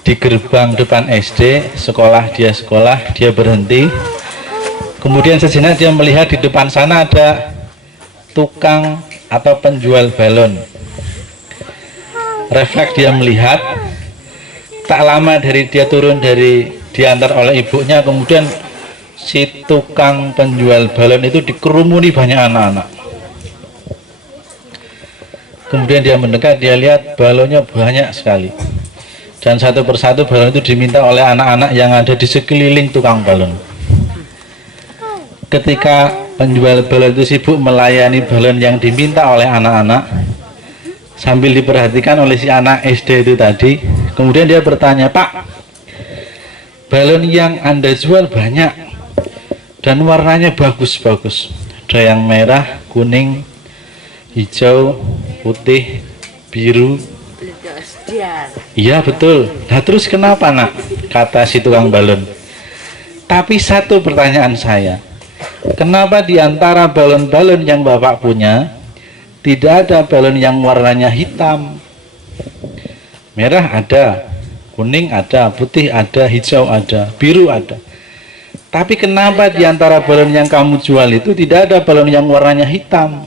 di gerbang depan SD, sekolah, dia berhenti. Kemudian sejenak dia melihat di depan sana ada tukang atau penjual balon. Refleks dia melihat, tak lama dari dia turun diantar oleh ibunya, kemudian si tukang penjual balon itu dikerumuni banyak anak-anak. Kemudian dia mendekat, dia lihat balonnya banyak sekali. Dan satu persatu balon itu diminta oleh anak-anak yang ada di sekeliling tukang balon. Ketika penjual balon itu sibuk melayani balon yang diminta oleh anak-anak, sambil diperhatikan oleh si anak SD itu tadi, kemudian dia bertanya, "Pak, balon yang Anda jual banyak dan warnanya bagus-bagus. Ada yang merah, kuning, hijau, putih, biru." "Iya betul." "Nah terus kenapa nak?" kata si tukang balon. "Tapi satu pertanyaan saya, kenapa di antara balon-balon yang Bapak punya tidak ada balon yang warnanya hitam? Merah ada, kuning ada, putih ada, hijau ada, biru ada. Tapi kenapa di antara balon yang kamu jual itu tidak ada balon yang warnanya hitam?"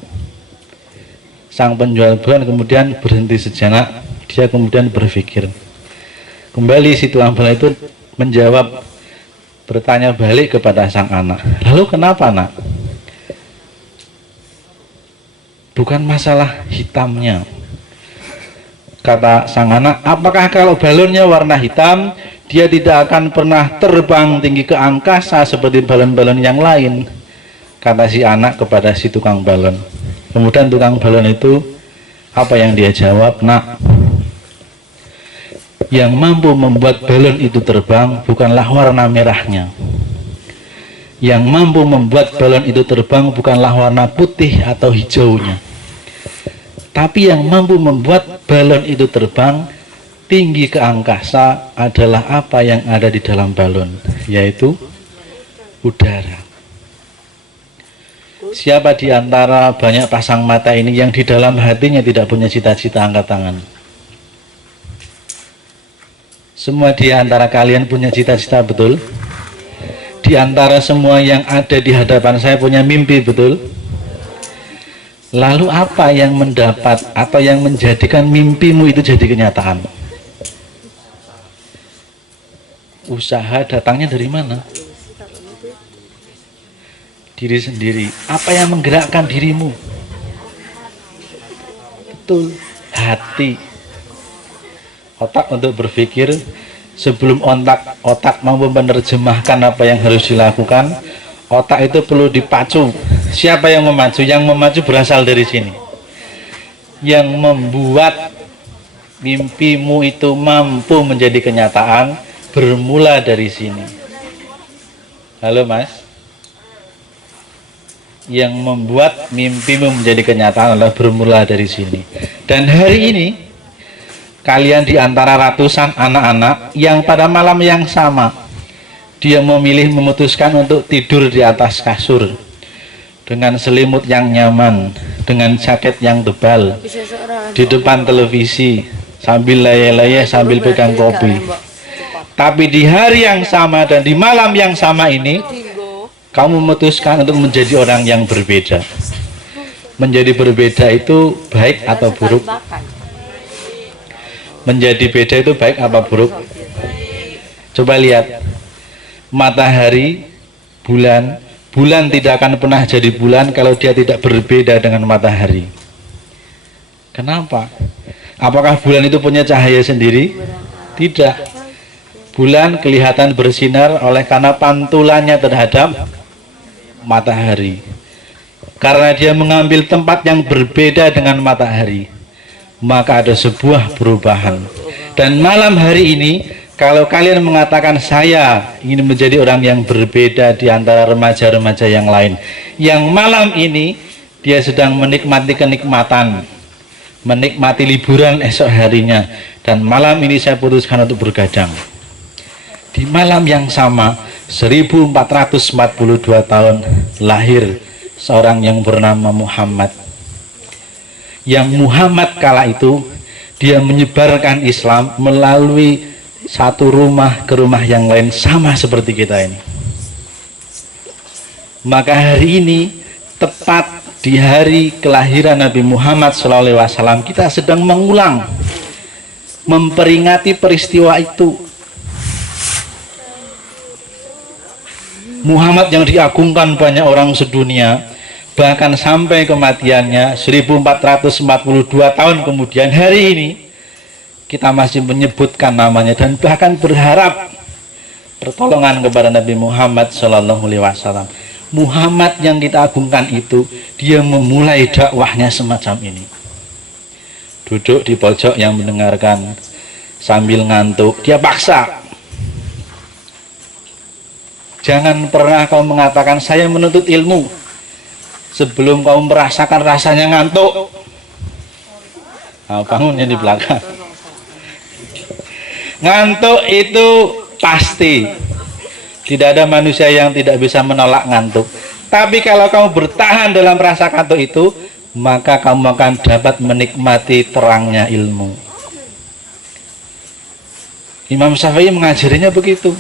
Sang penjual balon kemudian berhenti sejenak. Dia kemudian berpikir. Kembali si tukang balon itu menjawab, bertanya balik kepada sang anak, "Lalu kenapa nak?" "Bukan masalah hitamnya," kata sang anak. "Apakah kalau balonnya warna hitam, dia tidak akan pernah terbang tinggi ke angkasa seperti balon-balon yang lain?" kata si anak kepada si tukang balon. Kemudian tukang balon itu, apa yang dia jawab? "Nak, yang mampu membuat balon itu terbang bukanlah warna merahnya. Yang mampu membuat balon itu terbang bukanlah warna putih atau hijaunya. Tapi yang mampu membuat balon itu terbang tinggi ke angkasa adalah apa yang ada di dalam balon, yaitu udara." Siapa di antara banyak pasang mata ini yang di dalam hatinya tidak punya cita-cita? Angkat tangan. Semua di antara kalian punya cita-cita, betul? Di antara semua yang ada di hadapan saya punya mimpi, betul? Lalu apa yang mendapat atau yang menjadikan mimpimu itu jadi kenyataan? Usaha datangnya dari mana? Diri sendiri. Apa yang menggerakkan dirimu? Betul, hati. Otak untuk berpikir. Sebelum otak mampu menerjemahkan apa yang harus dilakukan, otak itu perlu dipacu. Siapa yang memacu? Yang memacu berasal dari sini. Yang membuat mimpimu itu mampu menjadi kenyataan bermula dari sini. Halo Mas. Yang membuat mimpimu menjadi kenyataan adalah bermula dari sini. Dan hari ini kalian di antara ratusan anak-anak yang pada malam yang sama dia memilih memutuskan untuk tidur di atas kasur dengan selimut yang nyaman, dengan jaket yang tebal, di depan televisi sambil leyeh-leyeh sambil pegang kopi. Tapi di hari yang sama dan di malam yang sama ini kamu memutuskan untuk menjadi orang yang berbeda. Menjadi berbeda itu baik atau buruk? Menjadi beda itu baik apa buruk? Coba lihat matahari, bulan. Bulan tidak akan pernah jadi bulan kalau dia tidak berbeda dengan matahari. Kenapa? Apakah bulan itu punya cahaya sendiri? Tidak. Bulan kelihatan bersinar oleh karena pantulannya terhadap matahari. Karena dia mengambil tempat yang berbeda dengan matahari, maka ada sebuah perubahan. Dan malam hari ini, kalau kalian mengatakan saya ingin menjadi orang yang berbeda di antara remaja-remaja yang lain, yang malam ini dia sedang menikmati kenikmatan, menikmati liburan esok harinya, dan malam ini saya putuskan untuk bergadang. Di malam yang sama 1442 tahun lahir seorang yang bernama Muhammad. Yang Muhammad kala itu dia menyebarkan Islam melalui satu rumah ke rumah yang lain, sama seperti kita ini. Maka hari ini tepat di hari kelahiran Nabi Muhammad SAW, kita sedang mengulang, memperingati peristiwa itu. Muhammad yang diagungkan banyak orang sedunia, bahkan sampai kematiannya 1442 tahun kemudian, hari ini kita masih menyebutkan namanya dan bahkan berharap pertolongan kepada Nabi Muhammad SAW. Muhammad yang kita agungkan itu, dia memulai dakwahnya semacam ini. Duduk di pojok yang mendengarkan sambil ngantuk, dia paksa. Jangan pernah kau mengatakan saya menuntut ilmu sebelum kau merasakan rasanya ngantuk. Nah, bangunnya di belakang. Ngantuk itu pasti. Tidak ada manusia yang tidak bisa menolak ngantuk. Tapi kalau kamu bertahan dalam rasa ngantuk itu, maka kamu akan dapat menikmati terangnya ilmu. Imam Syafi'i mengajarinya begitu.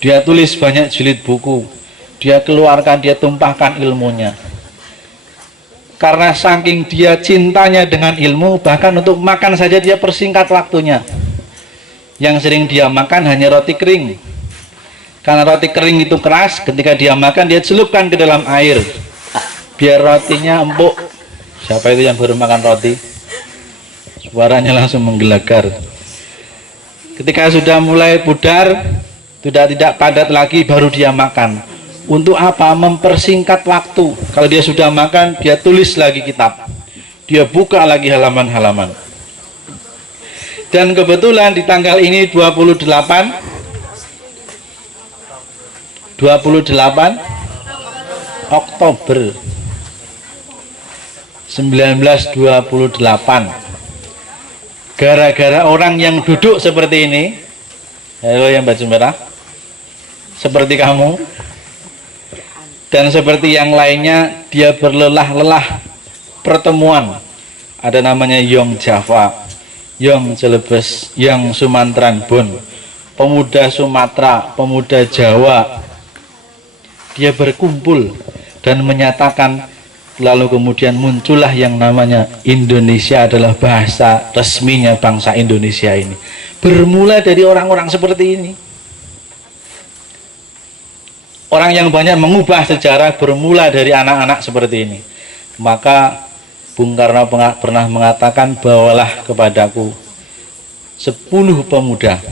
Dia tulis banyak jilid buku, dia keluarkan, dia tumpahkan ilmunya. Karena saking dia cintanya dengan ilmu, bahkan untuk makan saja dia persingkat waktunya. Yang sering dia makan hanya roti kering. Karena roti kering itu keras, ketika dia makan dia celupkan ke dalam air biar rotinya empuk. Siapa itu yang baru makan roti? Suaranya langsung menggelegar. Ketika sudah mulai pudar, sudah tidak padat lagi, baru dia makan. Untuk apa? Mempersingkat waktu. Kalau dia sudah makan, dia tulis lagi kitab, dia buka lagi halaman-halaman. Dan kebetulan di tanggal ini 28 Oktober 1928, gara-gara orang yang duduk seperti ini, halo yang baju merah, seperti kamu dan seperti yang lainnya, dia berlelah-lelah pertemuan. Ada namanya Yong Java, Yong Celebes, Yong Sumantran Bon, pemuda Sumatera, pemuda Jawa. Dia berkumpul dan menyatakan, lalu kemudian muncullah yang namanya Indonesia adalah bahasa resminya bangsa Indonesia ini. Bermula dari orang-orang seperti ini. Orang yang banyak mengubah sejarah bermula dari anak-anak seperti ini. Maka Bung Karno pernah mengatakan, bawalah kepadaku 10 pemuda,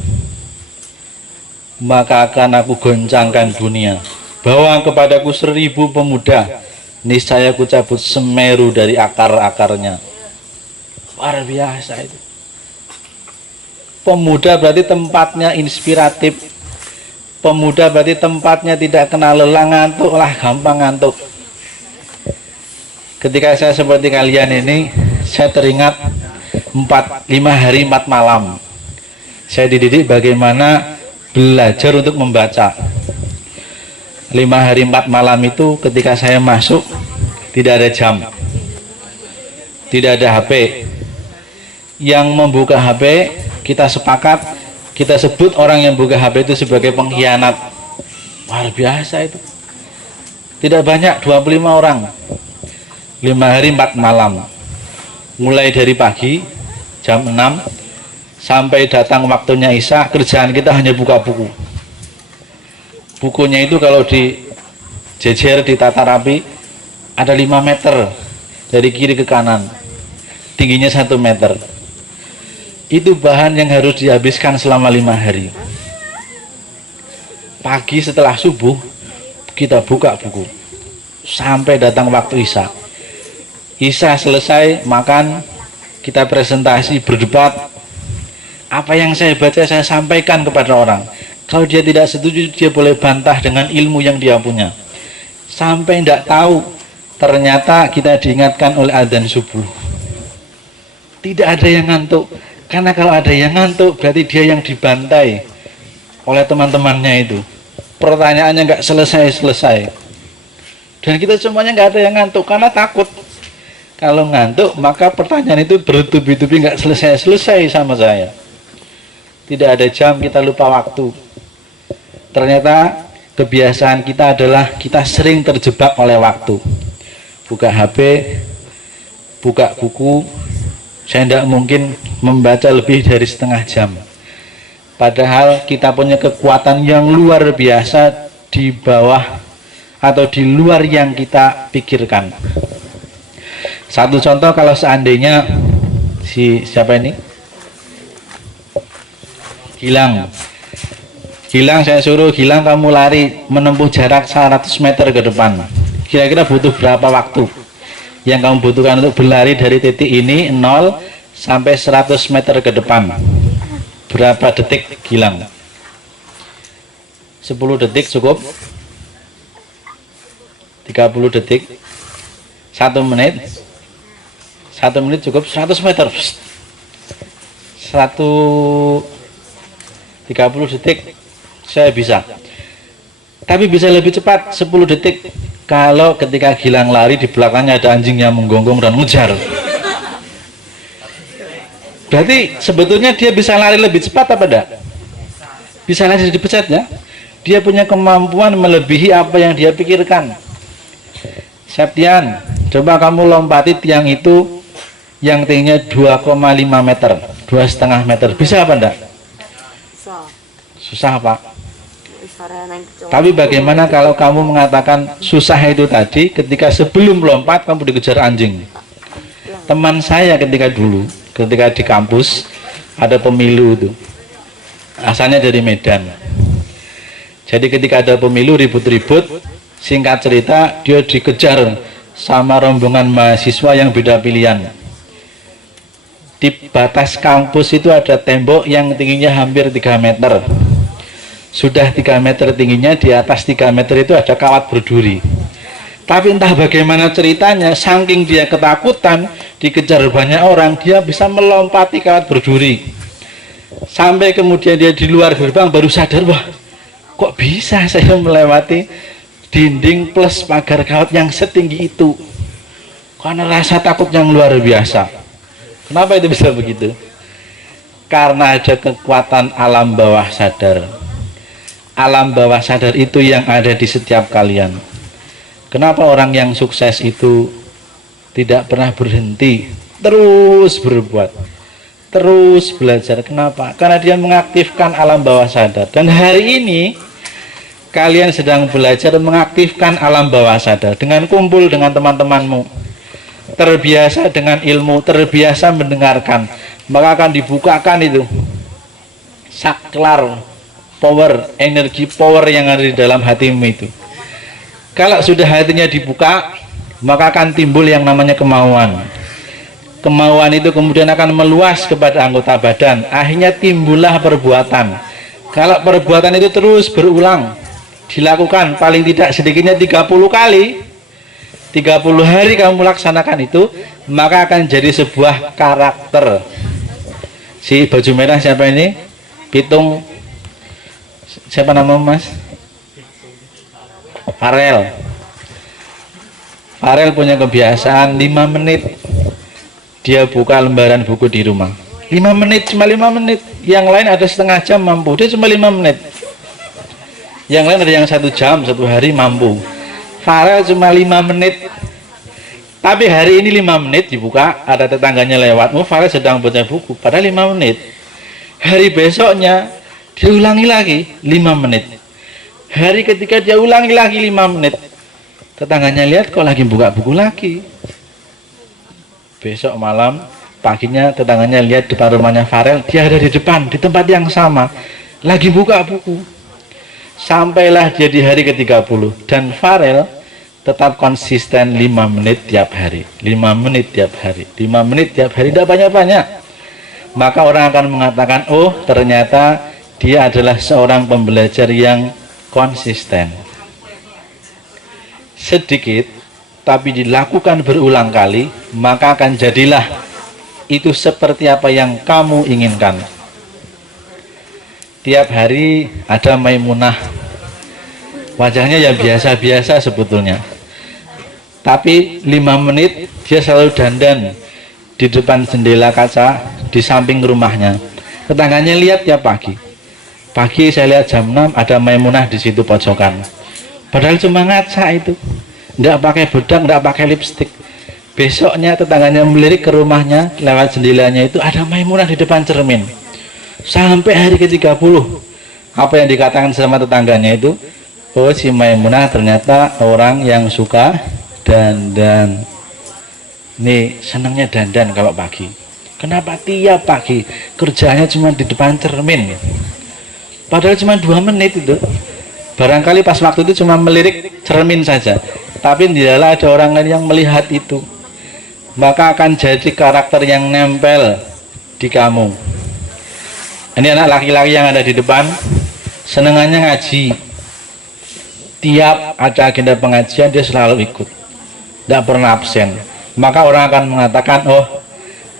maka akan aku goncangkan dunia. Bawa kepadaku 1000 pemuda, niscaya ku cabut Semeru dari akar-akarnya. Luar biasa itu. Pemuda berarti tempatnya inspiratif. Pemuda berarti tempatnya tidak kenal lelah, ngantuk lah, gampang ngantuk. Ketika saya seperti kalian ini, saya teringat 5 hari 4 malam. Saya dididik bagaimana belajar untuk membaca. 5 hari 4 malam itu ketika saya masuk, tidak ada jam, tidak ada HP. Yang membuka HP, kita sepakat, kita sebut orang yang buka HP itu sebagai pengkhianat. Luar biasa itu. Tidak banyak, 25 orang. 5 hari 4 malam. Mulai dari pagi jam 6 sampai datang waktunya Isya, kerjaan kita hanya buka buku. Bukunya itu kalau dijejer, ditata rapi, ada 5 meter dari kiri ke kanan, tingginya 1 meter. Itu bahan yang harus dihabiskan selama 5 hari. Pagi setelah subuh kita buka buku sampai datang waktu Isya. Isya selesai, makan, kita presentasi, berdebat. Apa yang saya baca saya sampaikan kepada orang. Kalau dia tidak setuju, dia boleh bantah dengan ilmu yang dia punya. Sampai tidak tahu, ternyata kita diingatkan oleh adzan subuh. Tidak ada yang ngantuk. Karena kalau ada yang ngantuk, berarti dia yang dibantai oleh teman-temannya itu. Pertanyaannya nggak selesai-selesai. Dan kita semuanya nggak ada yang ngantuk, karena takut. Kalau ngantuk, maka pertanyaan itu bertubi-tubi nggak selesai-selesai sama saya. tidak ada jam, kita lupa waktu. Ternyata kebiasaan kita adalah kita sering terjebak oleh waktu. Buka HP, buka buku, saya tidak mungkin membaca lebih dari setengah jam. Padahal kita punya kekuatan yang luar biasa di bawah atau di luar yang kita pikirkan. Satu contoh, kalau seandainya siapa ini? Gilang, saya suruh Gilang kamu lari menempuh jarak 100 meter ke depan. Kira-kira butuh berapa waktu yang kamu butuhkan untuk berlari dari titik ini 0 sampai 100 meter ke depan? Berapa detik Gilang? 10 detik cukup? 30 detik? 1 menit? 1 menit cukup? 100 meter? 30 detik saya bisa, tapi bisa lebih cepat 10 detik kalau ketika Gilang lari di belakangnya ada anjing yang menggonggong dan ngejar. Berarti sebetulnya dia bisa lari lebih cepat apa enggak? Bisa lari dipecat ya. Dia punya kemampuan melebihi apa yang dia pikirkan. Septian, coba kamu lompati tiang itu yang tingginya 2,5 meter, 2,5 meter, bisa apa enggak? Susah Pak. Tapi bagaimana kalau kamu mengatakan susah itu tadi ketika sebelum lompat kamu dikejar anjing? Teman saya ketika di kampus ada pemilu itu, asalnya dari Medan. Jadi ketika ada pemilu ribut-ribut, singkat cerita dia dikejar sama rombongan mahasiswa yang beda pilihan. Di batas kampus itu ada tembok yang tingginya hampir 3 meter. Sudah 3 meter tingginya, di atas 3 meter itu ada kawat berduri. Tapi entah bagaimana ceritanya, saking dia ketakutan dikejar banyak orang, dia bisa melompati kawat berduri. Sampai kemudian dia di luar gerbang baru sadar, wah kok bisa saya melewati dinding plus pagar kawat yang setinggi itu. Karena rasa takut yang luar biasa. Kenapa itu bisa begitu? Karena ada kekuatan alam bawah sadar. Alam bawah sadar itu yang ada di setiap kalian. Kenapa orang yang sukses itu tidak pernah berhenti, terus berbuat, terus belajar? Kenapa? Karena dia mengaktifkan alam bawah sadar. Dan hari ini kalian sedang belajar mengaktifkan alam bawah sadar dengan kumpul dengan teman-temanmu, terbiasa dengan ilmu, terbiasa mendengarkan, maka akan dibukakan itu saklar power, energi power yang ada di dalam hatimu itu. Kalau sudah hatinya dibuka, maka akan timbul yang namanya kemauan. Kemauan itu kemudian akan meluas kepada anggota badan, akhirnya timbullah perbuatan. Kalau perbuatan itu terus berulang, dilakukan paling tidak sedikitnya 30 kali, 30 hari kamu melaksanakan itu, maka akan jadi sebuah karakter. Si baju merah siapa ini? Pitung. Siapa nama Mas? Farel punya kebiasaan 5 menit dia buka lembaran buku di rumah. 5 menit, cuma 5 menit. Yang lain ada setengah jam mampu, dia cuma 5 menit. Yang lain ada yang 1 jam, 1 hari mampu. Farel cuma 5 menit. Tapi hari ini 5 menit dibuka, ada tetangganya lewat, Farel sedang baca buku, padahal 5 menit. Hari besoknya diulangi lagi 5 menit. Hari ketika dia ulangi lagi 5 menit, tetangganya lihat kok lagi buka buku lagi. Besok malam, paginya tetangganya lihat depan rumahnya Farel, dia ada di depan, di tempat yang sama, lagi buka buku. Sampailah dia di hari ke-30, dan Farel tetap konsisten 5 menit tiap hari, 5 menit tiap hari, 5 menit tiap hari, tidak banyak-banyak. Maka orang akan mengatakan, oh ternyata dia adalah seorang pembelajar yang konsisten. Sedikit, tapi dilakukan berulang kali, maka akan jadilah itu seperti apa yang kamu inginkan. Tiap hari ada Maimunah, wajahnya ya biasa-biasa sebetulnya, tapi 5 menit dia selalu dandan di depan jendela kaca di samping rumahnya. Tetangganya lihat tiap pagi. Pagi saya lihat jam 6 ada Maimunah di situ pojokan. Padahal cuma ngaca itu, nggak pakai bedak, nggak pakai lipstik. Besoknya tetangganya melirik ke rumahnya, lewat jendelanya itu ada Maimunah di depan cermin. Sampai hari ke-30, apa yang dikatakan sama tetangganya itu, oh si Maimunah ternyata orang yang suka dandan. Nih senangnya dandan kalau pagi. Kenapa tiap pagi kerjanya cuma di depan cermin? Padahal cuma 2 menit itu. Barangkali pas waktu itu cuma melirik cermin saja, tapi tidaklah ada orang lain yang melihat itu. Maka akan jadi karakter yang nempel di kamu. Ini anak laki-laki yang ada di depan, senangannya ngaji. Tiap ada agenda pengajian dia selalu ikut, tidak pernah absen. Maka orang akan mengatakan, oh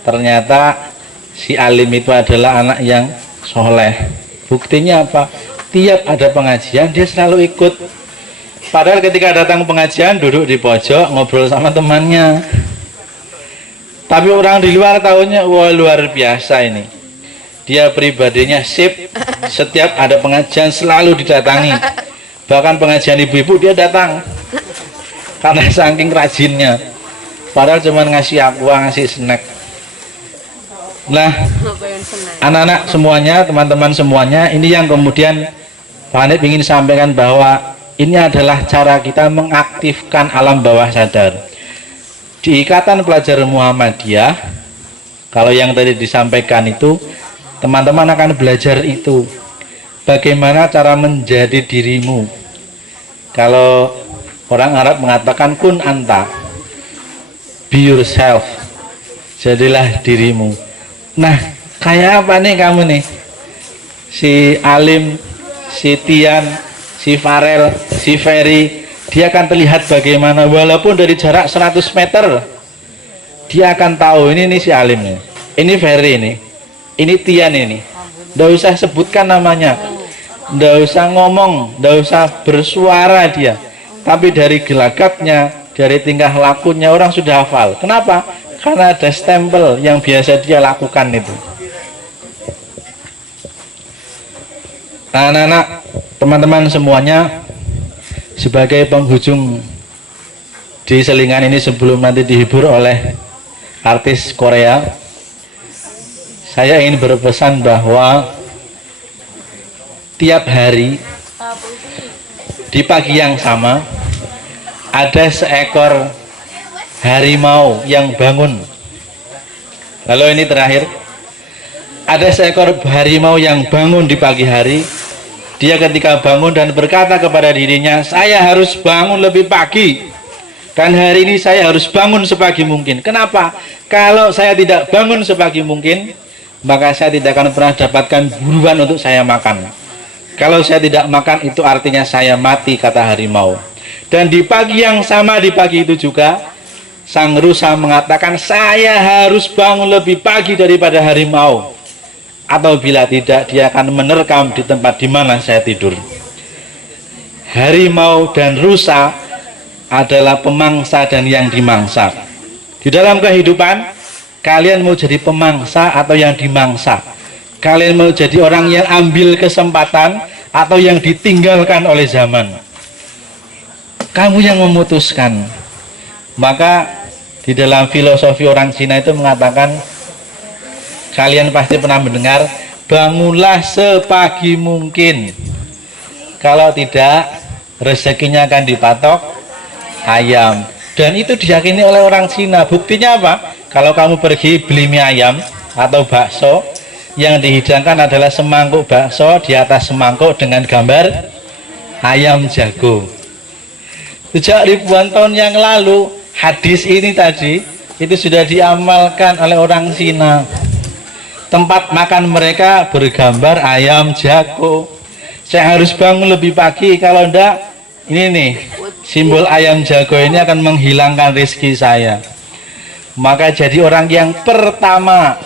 ternyata si alim itu adalah anak yang soleh. Buktinya apa? Tiap ada pengajian dia selalu ikut. Padahal ketika datang pengajian duduk di pojok ngobrol sama temannya. Tapi orang di luar tahunya, wah luar biasa ini. Dia pribadinya sip, setiap ada pengajian selalu didatangi. Bahkan pengajian ibu-ibu dia datang. Karena saking rajinnya. Padahal cuma ngasih aqua, ngasih snack. Nah, anak-anak semuanya, teman-teman semuanya, ini yang kemudian Pak Hanif ingin sampaikan bahwa ini adalah cara kita mengaktifkan alam bawah sadar. Di Ikatan Pelajar Muhammadiyah, kalau yang tadi disampaikan itu, teman-teman akan belajar itu. Bagaimana cara menjadi dirimu. Kalau orang Arab mengatakan kun anta, be yourself, jadilah dirimu. Nah, kayak apa nih kamu nih? Si Alim, si Tian, si Farel, si Ferry, dia akan terlihat bagaimana walaupun dari jarak 100 meter. Dia akan tahu ini nih si Alim nih. Ini Ferry ini Tian ini. Nggak usah sebutkan namanya. Nggak usah ngomong, nggak usah bersuara dia. Tapi dari gelagatnya, dari tingkah lakunya orang sudah hafal. Kenapa? Karena ada stempel yang biasa dia lakukan itu. Anak-anak, teman-teman semuanya, sebagai penghujung di selingan ini sebelum nanti dihibur oleh artis Korea, saya ingin berpesan bahwa tiap hari di pagi yang sama ada seekor harimau yang bangun. Lalu ini terakhir, ada seekor harimau yang bangun di pagi hari. Dia ketika bangun dan berkata kepada dirinya, saya harus bangun lebih pagi, dan hari ini saya harus bangun sepagi mungkin. Kenapa? Kalau saya tidak bangun sepagi mungkin, maka saya tidak akan pernah dapatkan buruan untuk saya makan. Kalau saya tidak makan, itu artinya saya mati, kata harimau. Dan di pagi yang sama, di pagi itu juga sang rusa mengatakan, saya harus bangun lebih pagi daripada harimau, atau bila tidak dia akan menerkam di tempat di mana saya tidur. Harimau dan rusa adalah pemangsa dan yang dimangsa. Di dalam kehidupan, kalian mau jadi pemangsa atau yang dimangsa? Kalian mau jadi orang yang ambil kesempatan atau yang ditinggalkan oleh zaman? Kamu yang memutuskan. Maka di dalam filosofi orang Cina itu mengatakan, kalian pasti pernah mendengar, bangunlah sepagi mungkin. Kalau tidak, rezekinya akan dipatok ayam. Dan itu diyakini oleh orang Cina. Buktinya apa? Kalau kamu pergi beli mie ayam atau bakso, yang dihidangkan adalah semangkuk bakso, di atas semangkuk dengan gambar ayam jago. Sejak ribuan tahun yang lalu, hadis ini tadi itu sudah diamalkan oleh orang Cina. Tempat makan mereka bergambar ayam jago. Saya harus bangun lebih pagi, kalau enggak, ini nih simbol ayam jago ini akan menghilangkan rezeki saya. Maka jadi orang yang pertama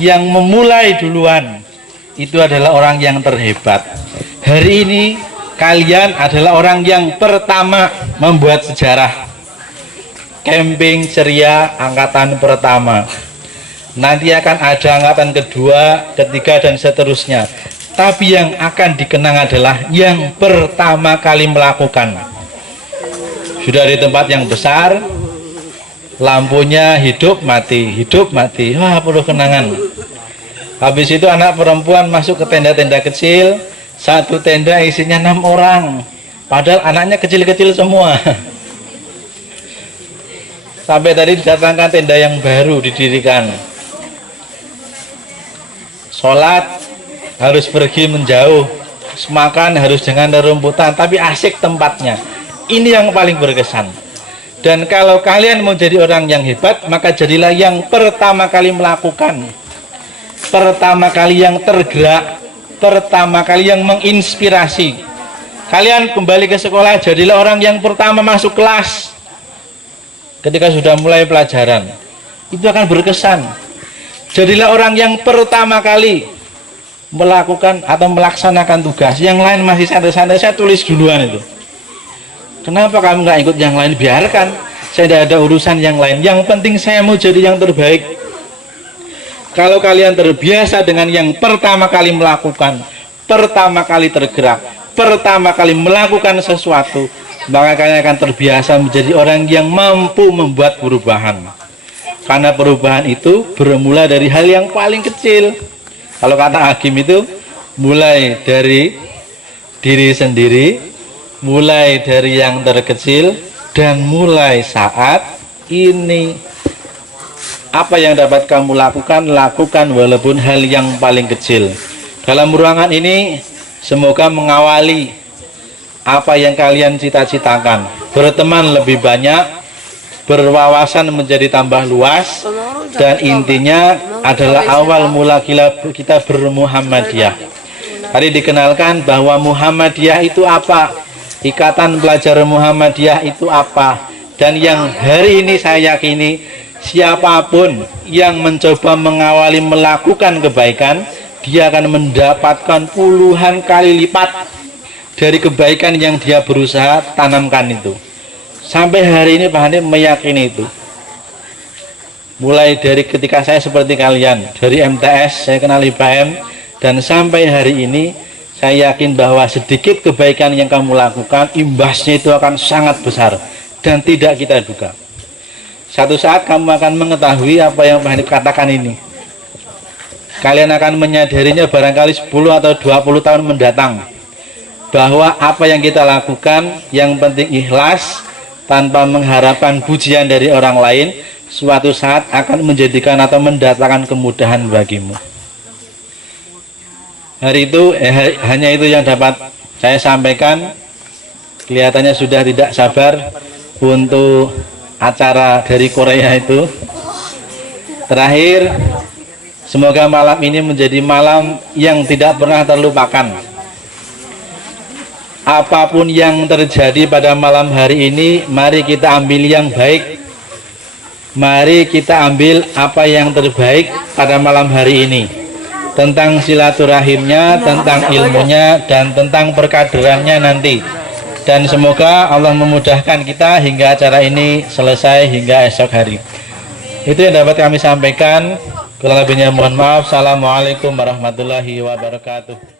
yang memulai duluan itu adalah orang yang terhebat. Hari ini kalian adalah orang yang pertama membuat sejarah. Camping ceria angkatan pertama. Nanti akan ada angkatan kedua, ketiga, dan seterusnya. Tapi yang akan dikenang adalah yang pertama kali melakukan. Sudah di tempat yang besar, lampunya hidup mati, wah perlu kenangan. Habis itu anak perempuan masuk ke tenda-tenda kecil, satu tenda isinya 6 orang, padahal anaknya kecil-kecil semua. Sampai tadi didatangkan tenda yang baru didirikan. Sholat harus pergi menjauh, makan harus dengan rumputan, tapi asik tempatnya. Ini yang paling berkesan. Dan kalau kalian mau jadi orang yang hebat, maka jadilah yang pertama kali melakukan, pertama kali yang tergerak, pertama kali yang menginspirasi. Kalian kembali ke sekolah, jadilah orang yang pertama masuk kelas ketika sudah mulai pelajaran. Itu akan berkesan. Jadilah orang yang pertama kali melakukan atau melaksanakan tugas. Yang lain masih santai-santai, saya tulis duluan itu. Kenapa kamu nggak ikut yang lain? Biarkan, saya tidak ada urusan yang lain. Yang penting saya mau jadi yang terbaik. Kalau kalian terbiasa dengan yang pertama kali melakukan, pertama kali tergerak, pertama kali melakukan sesuatu, maka kalian akan terbiasa menjadi orang yang mampu membuat perubahan. Karena perubahan itu bermula dari hal yang paling kecil. Kalau kata Hakim itu, mulai dari diri sendiri, mulai dari yang terkecil, dan mulai saat ini. Apa yang dapat kamu lakukan, lakukan walaupun hal yang paling kecil. Dalam ruangan ini, semoga mengawali apa yang kalian cita-citakan. Berteman lebih banyak, berwawasan menjadi tambah luas, dan intinya adalah awal mula kita bermuhammadiyah. Tadi dikenalkan bahwa Muhammadiyah itu apa, Ikatan Pelajar Muhammadiyah itu apa, dan yang hari ini saya yakini siapapun yang mencoba mengawali melakukan kebaikan, dia akan mendapatkan puluhan kali lipat dari kebaikan yang dia berusaha tanamkan itu. Sampai hari ini Pak Hanif meyakini itu. Mulai dari ketika saya seperti kalian, dari MTS saya kenal IPM, dan sampai hari ini saya yakin bahwa sedikit kebaikan yang kamu lakukan, imbasnya itu akan sangat besar dan tidak kita duga. Satu saat kamu akan mengetahui apa yang Pak Hanif katakan ini. Kalian akan menyadarinya barangkali 10 atau 20 tahun mendatang, bahwa apa yang kita lakukan yang penting ikhlas, tanpa mengharapkan pujian dari orang lain, suatu saat akan menjadikan atau mendatangkan kemudahan bagimu. Hari itu hanya itu yang dapat saya sampaikan. Kelihatannya sudah tidak sabar untuk acara dari Korea itu. Terakhir, semoga malam ini menjadi malam yang tidak pernah terlupakan. Apapun yang terjadi pada malam hari ini, mari kita ambil yang baik. Mari kita ambil apa yang terbaik pada malam hari ini. Tentang silaturahimnya, tentang ilmunya, dan tentang perkaderannya nanti. Dan semoga Allah memudahkan kita hingga acara ini selesai hingga esok hari. Itu yang dapat kami sampaikan. Kurang lebihnya mohon maaf. Assalamualaikum warahmatullahi wabarakatuh.